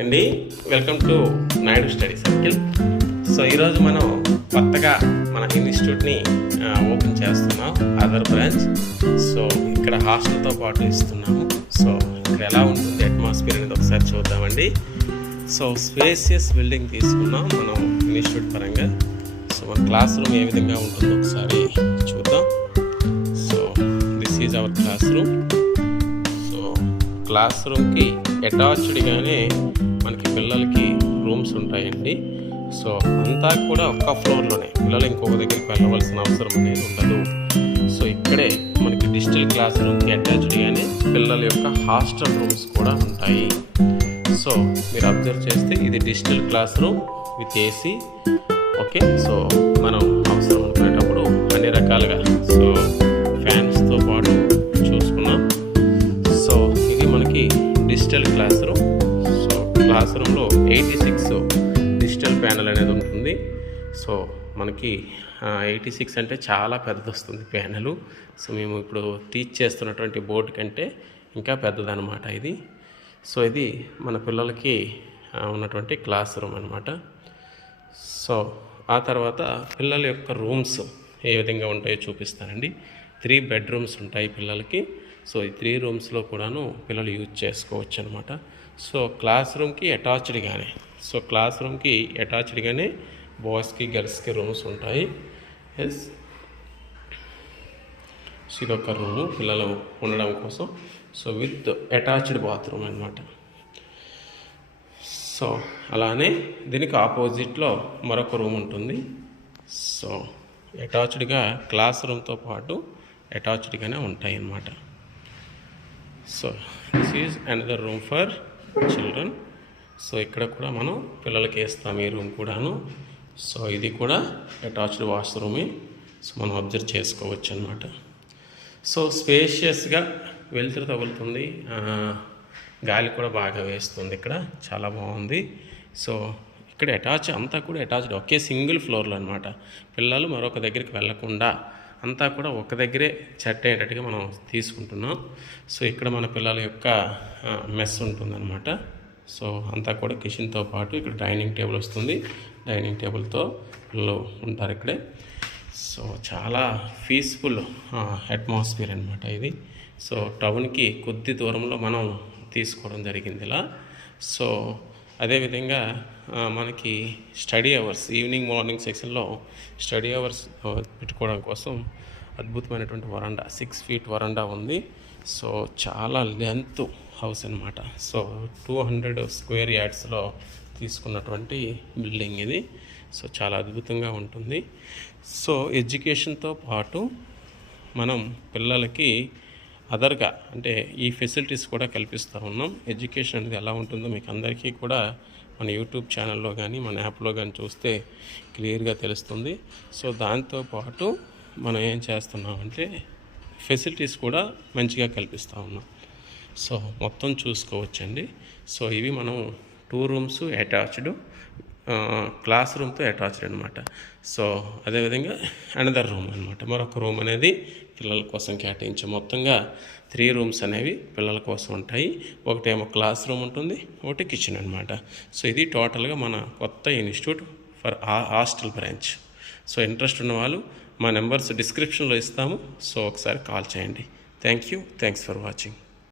అండి welcome to Naidu study circle so ఈరోజు మనం కొత్తగా మన ఇన్స్టిట్యూట్ని ఓపెన్ చేస్తున్నాం అదర్ బ్రాంచ్ సో ఇక్కడ హాస్టల్తో పాటు ఇస్తున్నాము. సో ఇక్కడ ఎలా ఉంటుంది అట్మాస్ఫియర్ అనేది ఒకసారి చూద్దామండి. సో స్పేసియస్ బిల్డింగ్ తీసుకున్నాం మనం ఇన్స్టిట్యూట్ పరంగా. సో మన క్లాస్ రూమ్ ఏ విధంగా ఉంటుందో ఒకసారి చూద్దాం. So this is our class room class రూమ్కి అటాచ్డ్గానే మనకి పిల్లలకి రూమ్స్ ఉంటాయండి. సో అంతా కూడా ఒక్క ఫ్లోర్లోనే. పిల్లలు ఇంకొక దగ్గరికి వెళ్ళవలసిన అవసరం అనేది ఉండదు. సో ఇక్కడే మనకి డిజిటల్ క్లాస్ రూమ్కి అటాచ్డ్గానే పిల్లల యొక్క హాస్టల్ రూమ్స్ కూడా ఉంటాయి. సో మీరు అబ్జర్వ్ చేస్తే ఇది digital class room with AC. Okay? So మనం క్లాస్ రూమ్లో ఎయిటీ సిక్స్ డిజిటల్ ప్యానల్ అనేది ఉంటుంది. సో మనకి ఎయిటీ సిక్స్ అంటే చాలా పెద్దది వస్తుంది ప్యానల్. సో మేము ఇప్పుడు టీచ్ చేస్తున్నటువంటి బోర్డు కంటే ఇంకా పెద్దదనమాట ఇది. సో ఇది మన పిల్లలకి ఉన్నటువంటి క్లాస్ రూమ్ అనమాట సో ఆ తర్వాత పిల్లల యొక్క రూమ్స్ ఏ విధంగా ఉంటాయో చూపిస్తానండి. త్రీ బెడ్రూమ్స్ ఉంటాయి పిల్లలకి. సో ఈ త్రీ రూమ్స్లో కూడాను పిల్లలు యూజ్ చేసుకోవచ్చు అనమాట సో క్లాస్ రూమ్కి అటాచ్డ్గానే సో క్లాస్ రూమ్కి అటాచ్డ్గానే బాయ్స్కి గర్ల్స్కి రూమ్స్ ఉంటాయి. ఎస్ సో ఇదొక రూము పిల్లలు ఉండడం కోసం. సో విత్ అటాచ్డ్ బాత్రూమ్ అనమాట సో అలానే దీనికి ఆపోజిట్లో మరొక రూమ్ ఉంటుంది. సో అటాచ్డ్గా క్లాస్ రూమ్తో పాటు అటాచ్డ్గానే ఉంటాయి అన్నమాట so this is another room for children so ఇక్కడ కూడా మనం పిల్లలకి వేస్తాం ఈ రూమ్ కూడాను. సో ఇది కూడా అటాచ్డ్ వాష్రూమే సో మనం అబ్జర్వ్ చేసుకోవచ్చు అనమాట సో స్పేషియస్గా వెలుతురు తగులుతుంది. గాలి కూడా బాగా వేస్తుంది ఇక్కడ. చాలా బాగుంది. సో ఇక్కడ అటాచ్ అంతా కూడా అటాచ్డ్ ఒకే సింగిల్ ఫ్లోర్లో అనమాట పిల్లలు మరొక దగ్గరికి వెళ్ళకుండా అంతా కూడా ఒక దగ్గరే చెట్ అయ్యేటట్టుగా మనం తీసుకుంటున్నాం. సో ఇక్కడ మన పిల్లల యొక్క మెస్ ఉంటుందన్నమాట. సో అంతా కూడా కిచెన్తో పాటు ఇక్కడ డైనింగ్ టేబుల్ వస్తుంది. డైనింగ్ టేబుల్తో పిల్లలు ఉంటారు ఇక్కడే. సో చాలా పీస్ఫుల్ అట్మాస్ఫియర్ అనమాట ఇది. సో టౌన్కి కొద్ది దూరంలో మనం తీసుకోవడం జరిగింది ఇలా. సో అదేవిధంగా మనకి స్టడీ అవర్స్ ఈవినింగ్ మార్నింగ్ సెక్షన్లో స్టడీ అవర్స్ పెట్టుకోవడం కోసం అద్భుతమైనటువంటి వరండా సిక్స్ ఫీట్ వరండా ఉంది. సో చాలా లెంత్ హౌస్ అనమాట సో టూ హండ్రెడ్ స్క్వేర్ యార్డ్స్లో తీసుకున్నటువంటి బిల్డింగ్ ఇది. సో చాలా అద్భుతంగా ఉంటుంది. సో ఎడ్యుకేషన్తో పాటు మనం పిల్లలకి అదర్గా అంటే ఈ ఫెసిలిటీస్ కూడా కల్పిస్తూ ఉన్నాం. ఎడ్యుకేషన్ అనేది ఎలా ఉంటుందో మీకు అందరికీ కూడా మన యూట్యూబ్ ఛానల్లో కానీ మన యాప్లో కానీ చూస్తే క్లియర్గా తెలుస్తుంది. సో దాంతోపాటు మనం ఏం చేస్తున్నామంటే ఫెసిలిటీస్ కూడా మంచిగా కల్పిస్తూ ఉన్నాం. సో మొత్తం చూసుకోవచ్చండి. సో ఇవి మనం టూ రూమ్స్ అటాచ్డ్ క్లాస్ రూమ్తో అటాచ్డ్ అనమాట సో అదేవిధంగా అనదర్ రూమ్ అనమాట మరొక రూమ్ అనేది పిల్లల కోసం కేటాయించాం. మొత్తంగా త్రీ రూమ్స్ అనేవి పిల్లల కోసం ఉంటాయి. ఒకటేమో క్లాస్ రూమ్ ఉంటుంది ఒకటి కిచెన్ అనమాట సో ఇది టోటల్గా మన కొత్త institute for hostel branch. So interest ఉన్న వాళ్ళు మా నెంబర్స్ డిస్క్రిప్షన్లో ఇస్తాము. సో ఒకసారి కాల్ చేయండి. Thank you thanks for watching